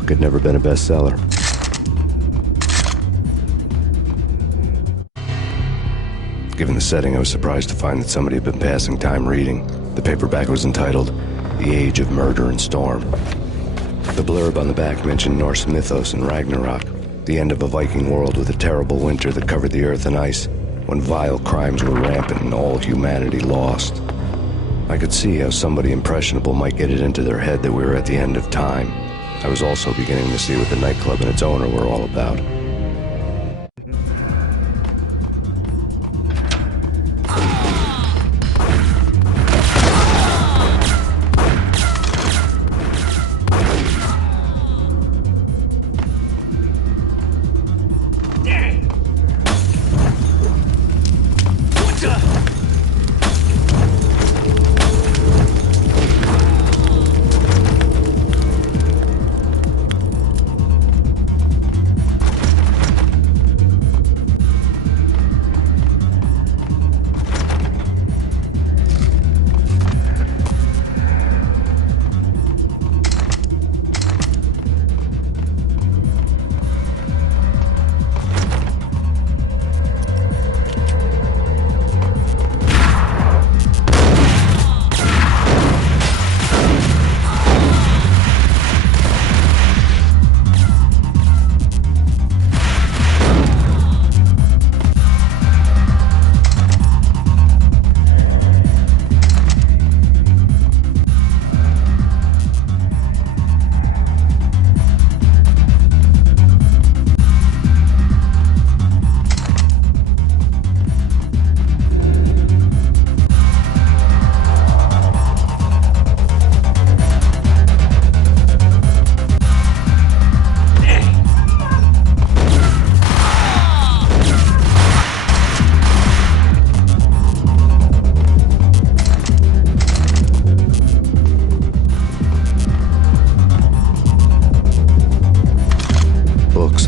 book had never been a bestseller. Given the setting, I was surprised to find that somebody had been passing time reading. The paperback was entitled The Age of Murder and Storm. The blurb on the back mentioned Norse mythos and Ragnarok, the end of a Viking world with a terrible winter that covered the earth in ice, when vile crimes were rampant and all humanity lost. I could see how somebody impressionable might get it into their head that we were at the end of time. I was also beginning to see what the nightclub and its owner were all about.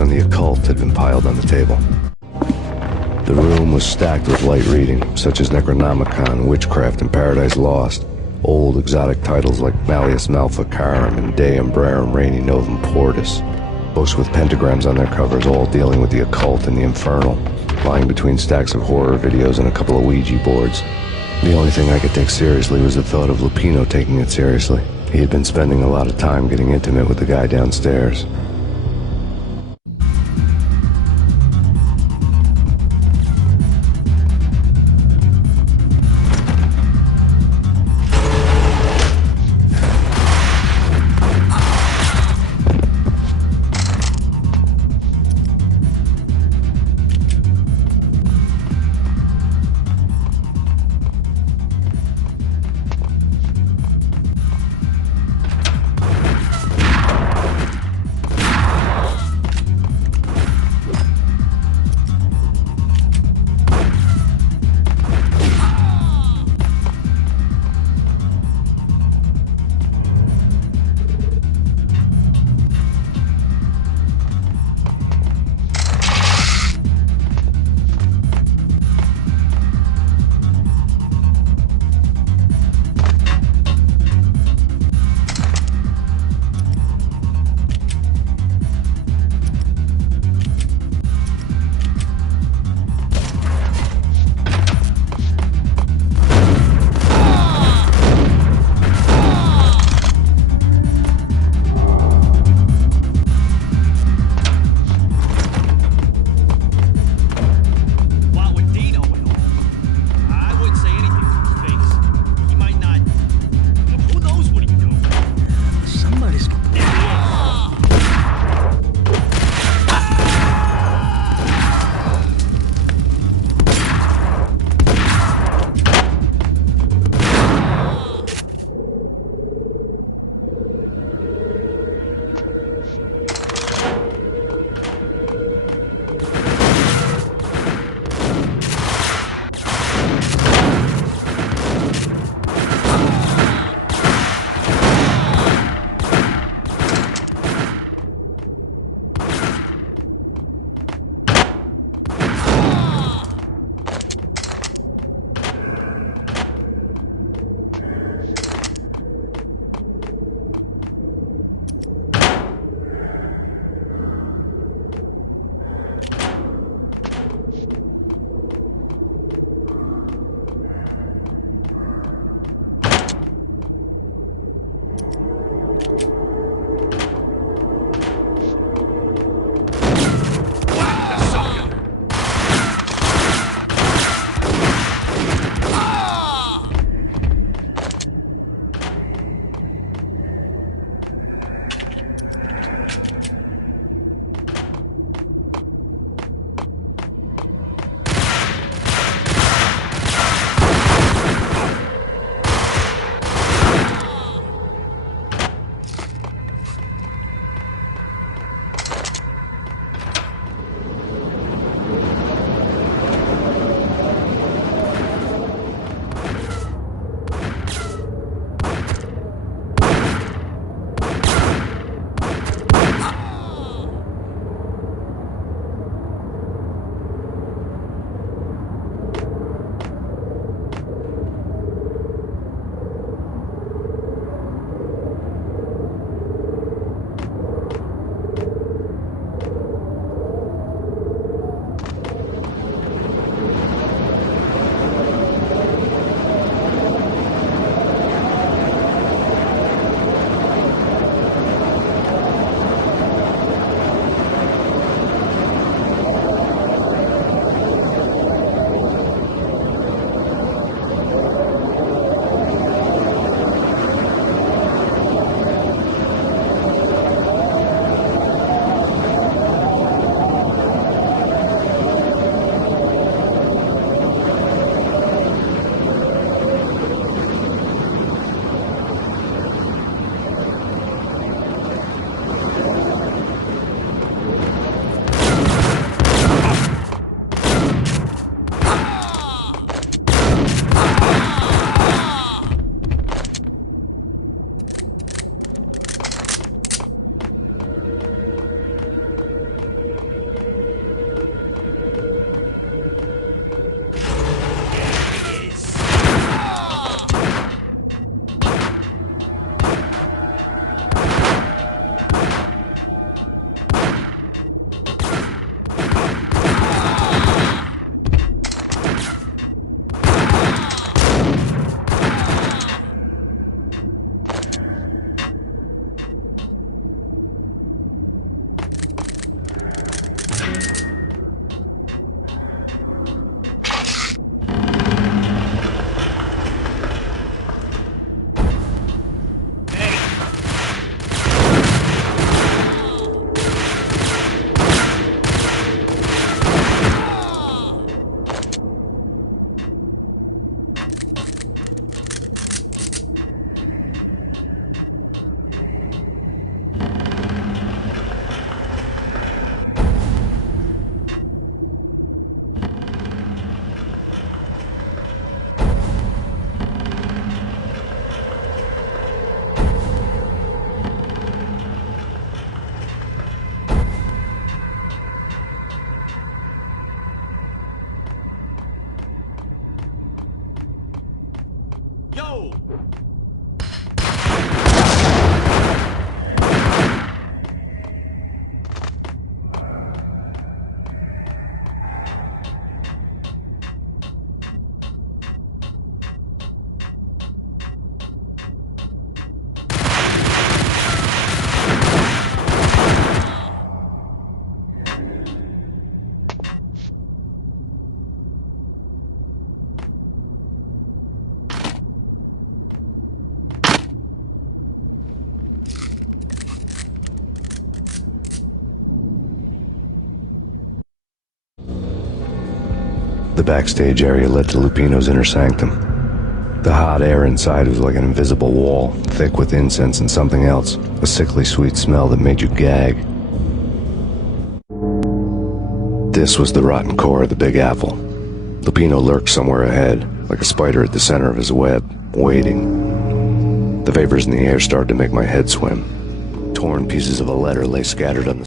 On the occult had been piled on the table. The room was stacked with light reading, such as Necronomicon, Witchcraft, and Paradise Lost. Old exotic titles like Malleus Maleficarum and De Umbrarum Reini Novum Portis. Books with pentagrams on their covers, all dealing with the occult and the infernal, lying between stacks of horror videos and a couple of Ouija boards. The only thing I could take seriously was the thought of Lupino taking it seriously. He had been spending a lot of time getting intimate with the guy downstairs. Go! The backstage area led to Lupino's inner sanctum. The hot air inside was like an invisible wall, thick with incense and something else, a sickly sweet smell that made you gag. This was the rotten core of the Big Apple. Lupino lurked somewhere ahead, like a spider at the center of his web, waiting. The vapors in the air started to make my head swim. Torn pieces of a letter lay scattered on the...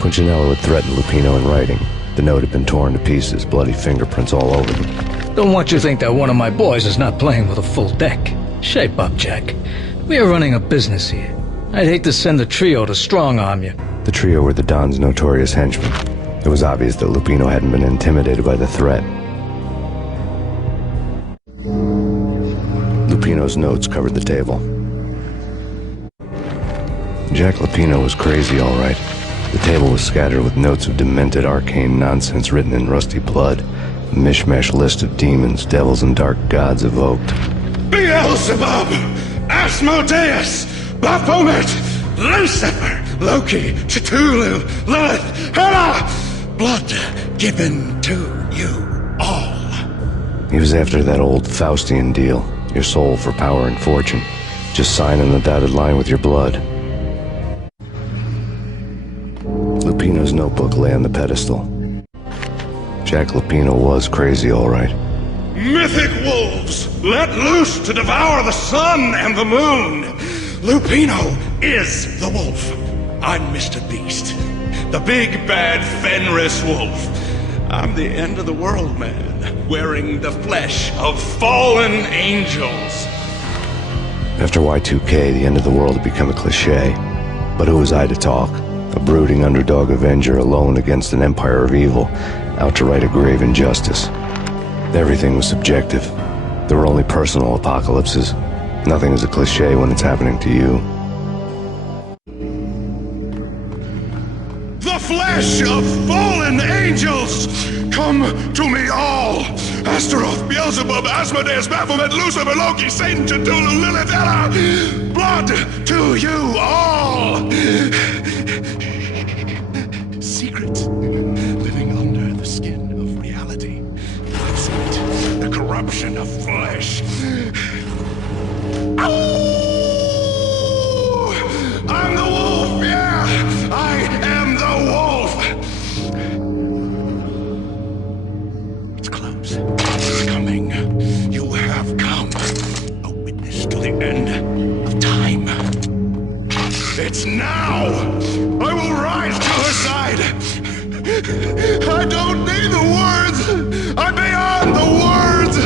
Punchinello had threatened Lupino in writing. The note had been torn to pieces, bloody fingerprints all over them. Don't want you to think that one of my boys is not playing with a full deck. Shape up, Jack. We are running a business here. I'd hate to send the trio to strong-arm you. The trio were the Don's notorious henchmen. It was obvious that Lupino hadn't been intimidated by the threat. Lupino's notes covered the table. Jack Lupino was crazy, all right. The table was scattered with notes of demented arcane nonsense written in rusty blood. A mishmash list of demons, devils, and dark gods evoked. Beelzebub, Asmodeus, Baphomet, Lucifer, Loki, Cthulhu, Lilith, Hela, blood given to you all. He was after that old Faustian deal, your soul for power and fortune. Just sign on the dotted line with your blood. Lupino's notebook lay on the pedestal. Jack Lupino was crazy, all right. Mythic wolves, let loose to devour the sun and the moon. Lupino is the wolf. I'm Mr. Beast, the big bad Fenris wolf. I'm the end of the world man, wearing the flesh of fallen angels. After Y2K, the end of the world had become a cliché. But who was I to talk? A brooding underdog avenger alone against an empire of evil, out to right a grave injustice. Everything was subjective. There were only personal apocalypses. Nothing is a cliché when it's happening to you. The flesh of fallen angels, come to me all. Astaroth, Beelzebub, Asmodeus, Baphomet, Lucifer, Loki, Satan, Cthulhu, Lilith, Hela, blood to you all. Secret, living under the skin of reality. Secret, the corruption of flesh. Ow! I'm the wolf, yeah! I am the wolf! It's close. It's coming. You have come. A witness to the end of time. It's now! I will rise to her side! I don't need the words! I'm beyond the words!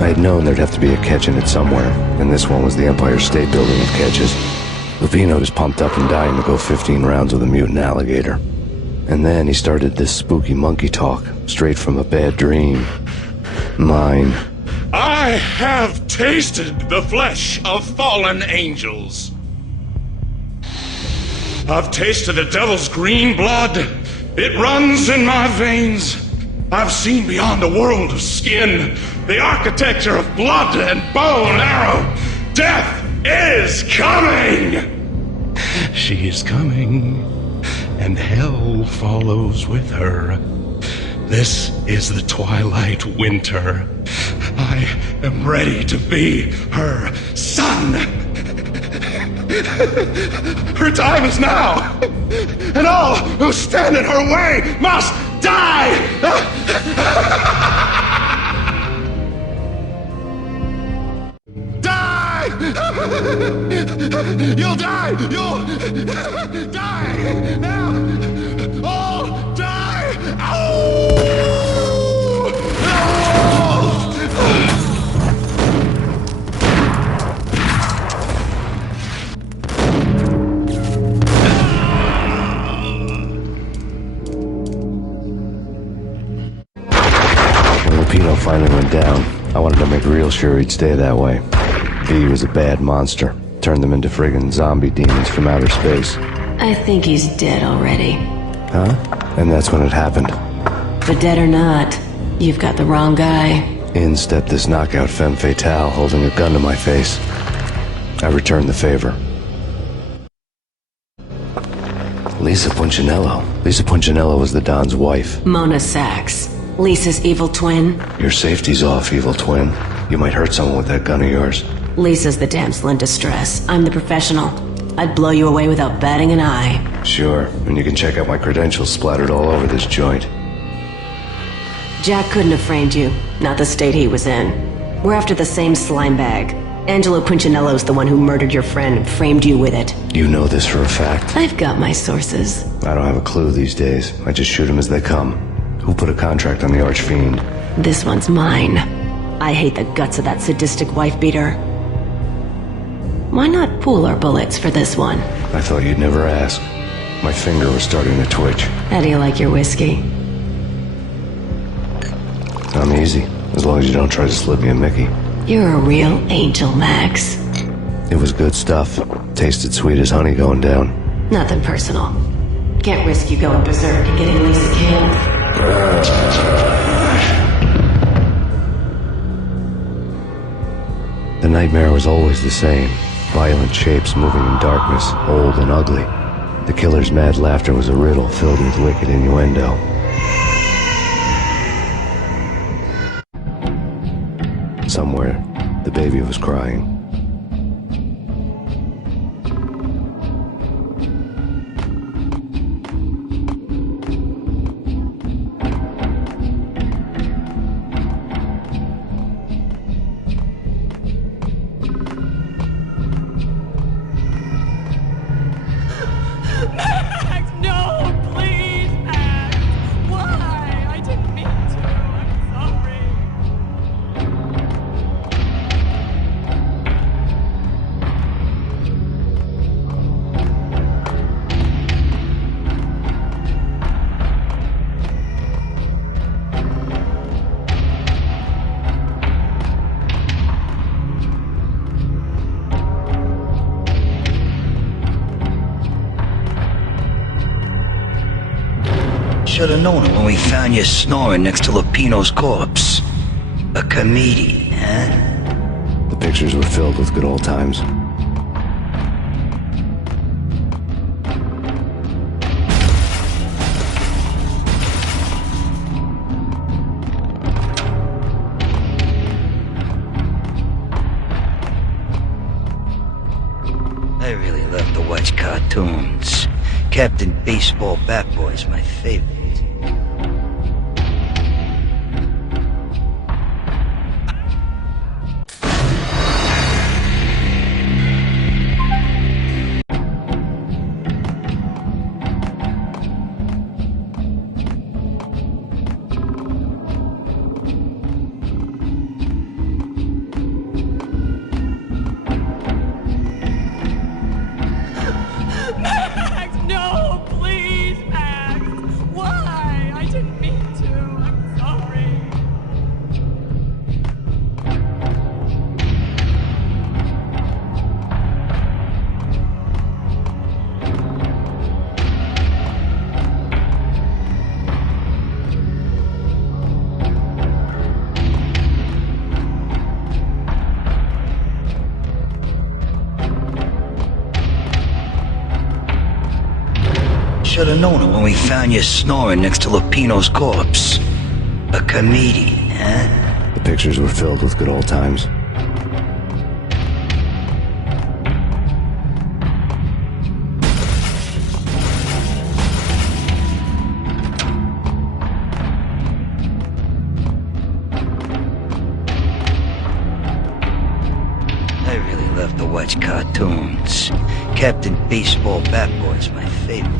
I had known there'd have to be a catch in it somewhere, and this one was the Empire State Building of catches. Lupino was pumped up and dying to go 15 rounds with a mutant alligator. And then he started this spooky monkey talk, straight from a bad dream. Mine. I have tasted the flesh of fallen angels. I've tasted the devil's green blood. It runs in my veins. I've seen beyond a world of skin, the architecture of blood and bow and arrow. Death is coming! She is coming, and hell follows with her. This is the twilight winter. I am ready to be her son. Her time is now, and all who stand in her way must die! Die! You'll die! You'll die! Now! All die! Ow! When Lupino finally went down, I wanted to make real sure he'd stay that way. V was a bad monster. Turned them into friggin' zombie demons from outer space. I think he's dead already. Huh? And that's when it happened. But dead or not, you've got the wrong guy. In stepped this knockout femme fatale holding a gun to my face. I returned the favor. Lisa Punchinello. Lisa Punchinello was the Don's wife. Mona Sachs. Lisa's evil twin. Your safety's off, evil twin. You might hurt someone with that gun of yours. Lisa's the damsel in distress. I'm the professional. I'd blow you away without batting an eye. Sure, and you can check out my credentials splattered all over this joint. Jack couldn't have framed you. Not the state he was in. We're after the same slime bag. Angelo Punchinello's the one who murdered your friend and framed you with it. You know this for a fact. I've got my sources. I don't have a clue these days. I just shoot them as they come. Who put a contract on the Archfiend? This one's mine. I hate the guts of that sadistic wife-beater. Why not pool our bullets for this one? I thought you'd never ask. My finger was starting to twitch. How do you like your whiskey? I'm easy, as long as you don't try to slip me a Mickey. You're a real angel, Max. It was good stuff. Tasted sweet as honey going down. Nothing personal. Can't risk you going berserk and getting Lisa killed. The nightmare was always the same. Violent shapes moving in darkness, old and ugly. The killer's mad laughter was a riddle filled with wicked innuendo. Somewhere, the baby was crying. Max, no, please, Max. Why? I didn't mean to. I'm sorry. Should have known it when we found you snoring next to Lupino's corpse. A comedian, huh? The pictures were filled with good old times. I really love to watch cartoons. Captain Baseball Bat Boy's my favorite. Should have known it when we found you snoring next to Lupino's corpse. A comedian, huh? The pictures were filled with good old times. I really love to watch cartoons. Captain Baseball Bat Boy's my favorite.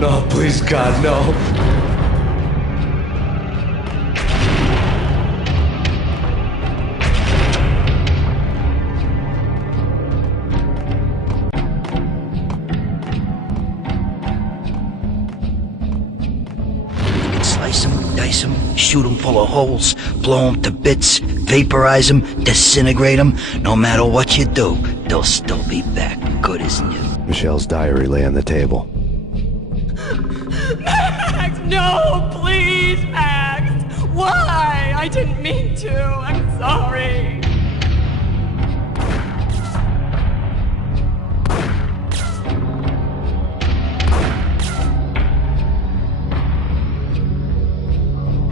No, please, God, no. Slice them, dice them, shoot them full of holes, blow them to bits, vaporize them, disintegrate them. No matter what you do, they'll still be back, good as new. Michelle's diary lay on the table. Max, no, please, Max. Why? I didn't mean to. I'm sorry.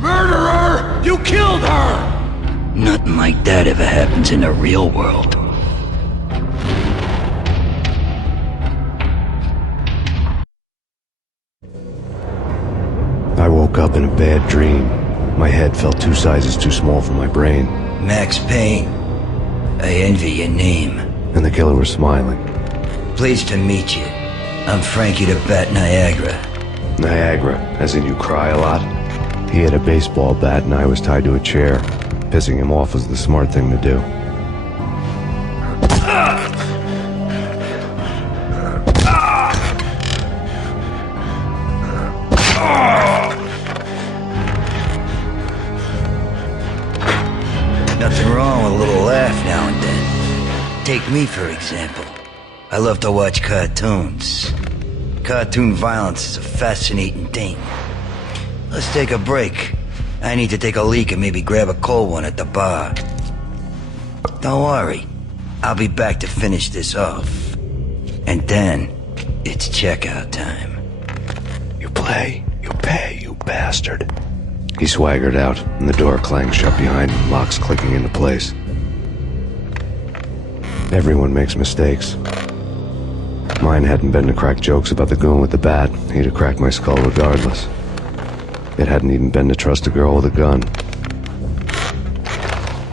Murderer! You killed her! Nothing like that ever happens in the real world. woke up in a bad dream. My head felt 2 sizes too small for my brain. Max Payne. I envy your name. And the killer was smiling. Pleased to meet you. I'm Frankie the Bat Niagara. Niagara, as in you cry a lot? He had a baseball bat and I was tied to a chair. Pissing him off was the smart thing to do. Nothing wrong with a little laugh now and then. Take me, for example. I love to watch cartoons. Cartoon violence is a fascinating thing. Let's take a break. I need to take a leak and maybe grab a cold one at the bar. Don't worry. I'll be back to finish this off. And then, it's checkout time. You play, you pay, you bastard. He swaggered out, and the door clanged shut behind him, locks clicking into place. Everyone makes mistakes. Mine hadn't been to crack jokes about the goon with the bat. He'd have cracked my skull regardless. It hadn't even been to trust a girl with a gun.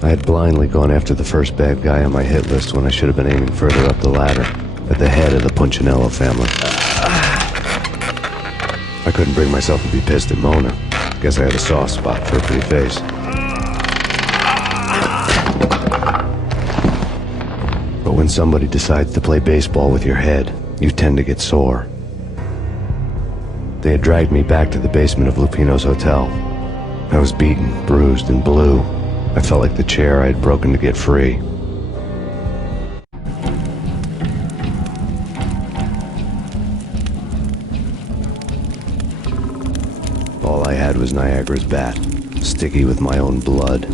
I had blindly gone after the first bad guy on my hit list when I should have been aiming further up the ladder, at the head of the Punchinello family. I couldn't bring myself to be pissed at Mona. Guess I had a soft spot for a pretty face. But when somebody decides to play baseball with your head, you tend to get sore. They had dragged me back to the basement of Lupino's hotel. I was beaten, bruised, and blue. I felt like the chair I had broken to get free. All I had was Niagara's bat, sticky with my own blood.